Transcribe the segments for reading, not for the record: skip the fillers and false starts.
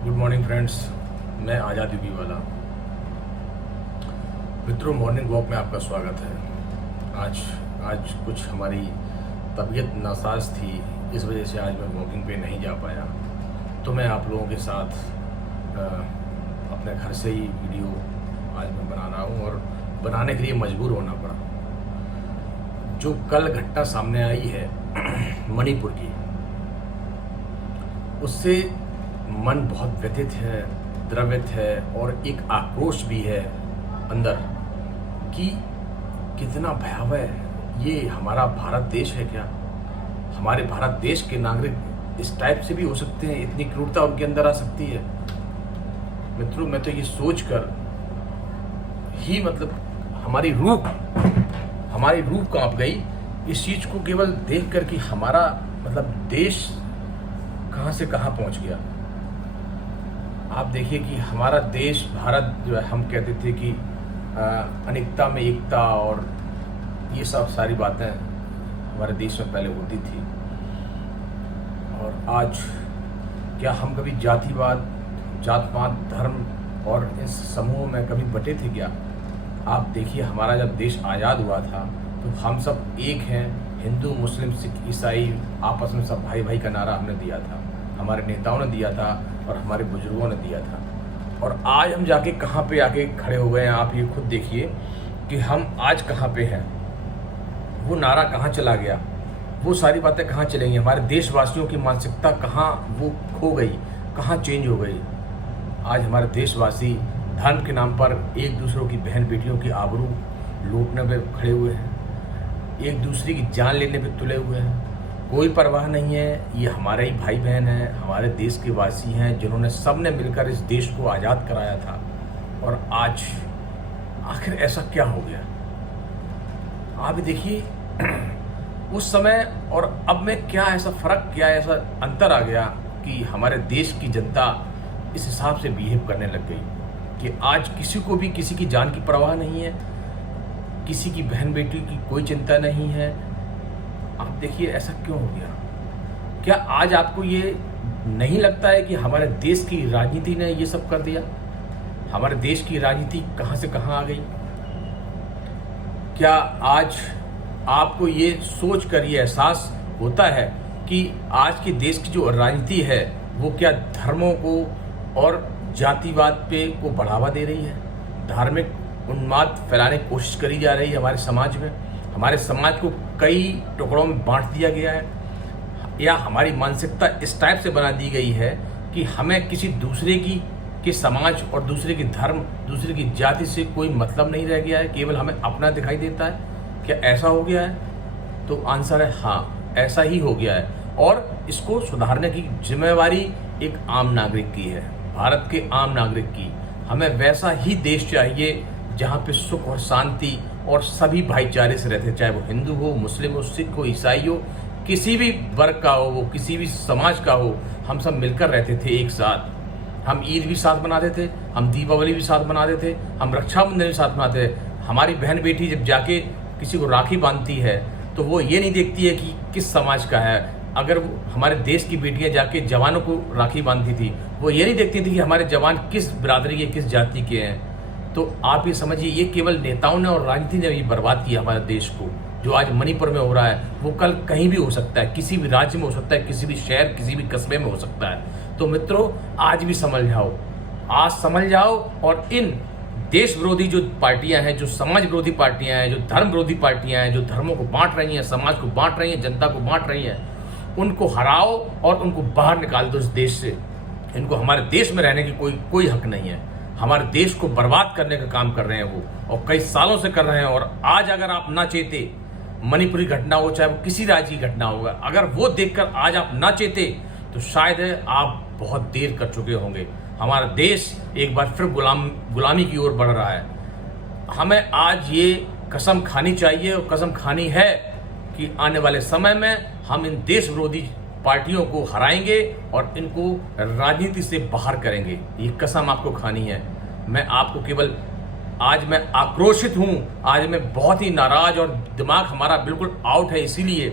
Good morning friends, मैं आज़ाद UP वाला। मित्रों, मॉर्निंग वॉक में आपका स्वागत है। आज कुछ हमारी तबीयत नासाज थी, इस वजह से आज मैं वॉकिंग पे नहीं जा पाया। तो मैं आप लोगों के साथ अपने घर से ही वीडियो आज मैं बना रहा हूँ और बनाने के लिए मजबूर होना पड़ा। जो कल घटना सामने आई है मणिपुर की, उससे मन बहुत व्यथित है, द्रवित है और एक आक्रोश भी है अंदर कि कितना भयावह ये हमारा भारत देश है। क्या हमारे भारत देश के नागरिक इस टाइप से भी हो सकते हैं? इतनी क्रूरता उनके अंदर आ सकती है? मित्रों, मैं तो ये सोचकर ही हमारी रूह कांप गई इस चीज को केवल देख कर कि हमारा देश कहां से कहां पहुंच गया। आप देखिए कि हमारा देश भारत जो है, हम कहते थे कि अनेकता में एकता और ये सब सारी बातें हमारे देश में पहले होती थी। और आज क्या हम कभी जातिवाद, जातपात, धर्म और इस समूह में कभी बटे थे क्या? आप देखिए, हमारा जब देश आज़ाद हुआ था तो हम सब एक हैं, हिंदू, मुस्लिम, सिख, ईसाई, आपस में सब भाई भाई का नारा हमने दिया था, हमारे नेताओं ने दिया था और हमारे बुजुर्गों ने दिया था। और आज हम जाके कहाँ पे आके खड़े हो गए हैं? आप ये खुद देखिए कि हम आज कहाँ पे हैं। वो नारा कहाँ चला गया? वो सारी बातें कहाँ चलेंगी? हमारे देशवासियों की मानसिकता कहाँ वो खो गई, कहाँ चेंज हो गई? आज हमारे देशवासी धर्म के नाम पर एक दूसरों की बहन बेटियों की आबरू लूटने पे खड़े हुए हैं, एक दूसरे की जान लेने पे तुले हुए हैं। कोई परवाह नहीं है। ये हमारे ही भाई बहन हैं, हमारे देश के वासी हैं, जिन्होंने सबने मिलकर इस देश को आज़ाद कराया था। और आज आखिर ऐसा क्या हो गया? आप देखिए उस समय और अब में क्या ऐसा फर्क, क्या ऐसा अंतर आ गया कि हमारे देश की जनता इस हिसाब से बिहेव करने लग गई कि आज किसी को भी किसी की जान की परवाह नहीं है, किसी की बहन बेटी की कोई चिंता नहीं है। आप देखिए ऐसा क्यों हो गया? क्या आज आपको ये नहीं लगता है कि हमारे देश की राजनीति ने ये सब कर दिया? हमारे देश की राजनीति कहां से कहां आ गई? क्या आज आपको ये सोच कर ये एहसास होता है कि आज के देश की जो राजनीति है वो क्या धर्मों को और जातिवाद पे को बढ़ावा दे रही है? धार्मिक उन्माद फैलाने की कोशिश करी जा रही है हमारे समाज में। हमारे समाज को कई टुकड़ों में बांट दिया गया है, या हमारी मानसिकता इस टाइप से बना दी गई है कि हमें किसी दूसरे के समाज और दूसरे की धर्म, दूसरे की जाति से कोई मतलब नहीं रह गया है, केवल हमें अपना दिखाई देता है। क्या ऐसा हो गया है? तो आंसर है हाँ, ऐसा ही हो गया है। और इसको सुधारने की जिम्मेवारी एक आम नागरिक की है, भारत के आम नागरिक की। हमें वैसा ही देश चाहिए जहाँ पे सुख और शांति और सभी भाईचारे से रहते, चाहे वो हिंदू हो, मुस्लिम हो, सिख हो, ईसाई हो, किसी भी वर्ग का हो, वो किसी भी समाज का हो, हम सब मिलकर रहते थे एक साथ। हम ईद भी साथ मनाते थे, हम दीपावली भी साथ मनाते थे, हम रक्षाबंधन भी साथ मनाते थे। हमारी बहन बेटी जब जाके किसी को राखी बांधती है तो वो ये नहीं देखती है कि किस समाज का है। अगर हमारे देश की बेटियां जाके जवानों को राखी बांधती थी, वो ये नहीं देखती थी कि हमारे जवान किस बिरादरी के, किस जाति के हैं। तो आप ये समझिए, ये केवल नेताओं ने और राजनीति ने भी बर्बाद किया हमारे देश को। जो आज मणिपुर में हो रहा है वो कल कहीं भी हो सकता है, किसी भी राज्य में हो सकता है, किसी भी शहर, किसी भी कस्बे में हो सकता है। तो मित्रों, आज भी समझ जाओ, आज समझ जाओ और इन देश विरोधी जो पार्टियां हैं, जो समाज विरोधी पार्टियां हैं, जो धर्म विरोधी पार्टियां हैं, जो धर्मों को बांट रही हैं, समाज को बांट रही हैं, जनता को बांट रही हैं, उनको हराओ और उनको बाहर निकाल दो इस देश से। इनको हमारे देश में रहने की कोई हक नहीं है। हमारे देश को बर्बाद करने का काम कर रहे हैं वो, और कई सालों से कर रहे हैं। और आज अगर आप ना चेते, मणिपुरी घटना हो चाहे वो किसी राज्य की घटना होगा, अगर वो देखकर आज आप ना चेते तो शायद है आप बहुत देर कर चुके होंगे। हमारा देश एक बार फिर गुलामी की ओर बढ़ रहा है। हमें आज ये कसम खानी चाहिए और कसम खानी है कि आने वाले समय में हम इन देश विरोधी पार्टियों को हराएंगे और इनको राजनीति से बाहर करेंगे। ये कसम आपको खानी है। मैं आपको केवल, आज मैं आक्रोशित हूं, आज मैं बहुत ही नाराज और दिमाग हमारा बिल्कुल आउट है, इसीलिए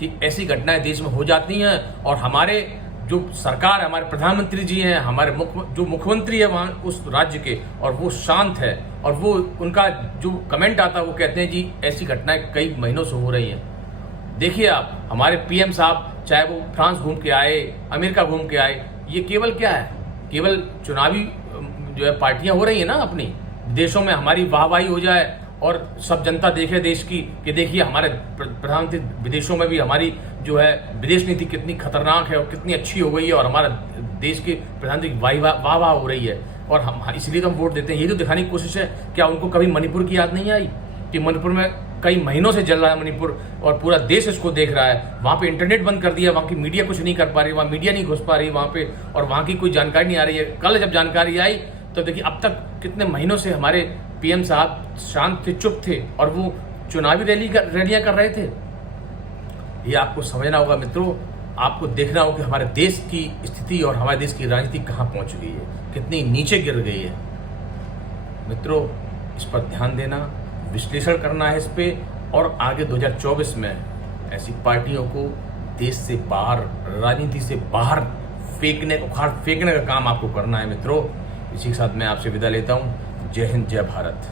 कि ऐसी घटनाएं देश में हो जाती हैं और हमारे जो सरकार है, हमारे प्रधानमंत्री जी हैं, हमारे जो मुख्यमंत्री है वहाँ उस राज्य के, और वो शांत है, और वो उनका जो कमेंट आता है वो कहते हैं जी ऐसी घटनाएं कई महीनों से हो रही हैं। देखिए आप, हमारे पीएम साहब चाहे वो फ्रांस घूम के आए, अमेरिका घूम के आए, ये केवल क्या है, केवल चुनावी जो है पार्टियां हो रही है ना अपनी देशों में, हमारी वाहवाही हो जाए और सब जनता देखे देश की कि देखिए हमारे प्रधानमंत्री विदेशों में भी हमारी जो है विदेश नीति कितनी खतरनाक है और कितनी अच्छी हो गई है, और हमारा देश के प्रधानमंत्री वाह वाह हो रही है, और हम इसलिए तो हम वोट देते हैं। यही तो दिखाने की कोशिश है। क्या उनको कभी मणिपुर की याद नहीं आई कि मणिपुर में कई महीनों से जल रहा है मणिपुर, और पूरा देश इसको देख रहा है। वहाँ पे इंटरनेट बंद कर दिया, वहाँ की मीडिया कुछ नहीं कर पा रही, वहाँ मीडिया नहीं घुस पा रही वहाँ पे, और वहाँ की कोई जानकारी नहीं आ रही है। कल जब जानकारी आई तो देखिए अब तक कितने महीनों से हमारे पीएम साहब शांत थे, चुप थे, और वो चुनावी रैलियां कर रहे थे। ये आपको समझना होगा मित्रों, आपको देखना होगा कि हमारे देश की स्थिति और हमारे देश की राजनीति कहाँ पहुंच गई है, कितनी नीचे गिर गई है। मित्रों, इस पर ध्यान देना, विश्लेषण करना है इस पे, और आगे 2024 में ऐसी पार्टियों को देश से बाहर, राजनीति से बाहर उखाड़ फेंकने का काम आपको करना है मित्रों। इसी के साथ मैं आपसे विदा लेता हूँ। जय हिंद, जय भारत।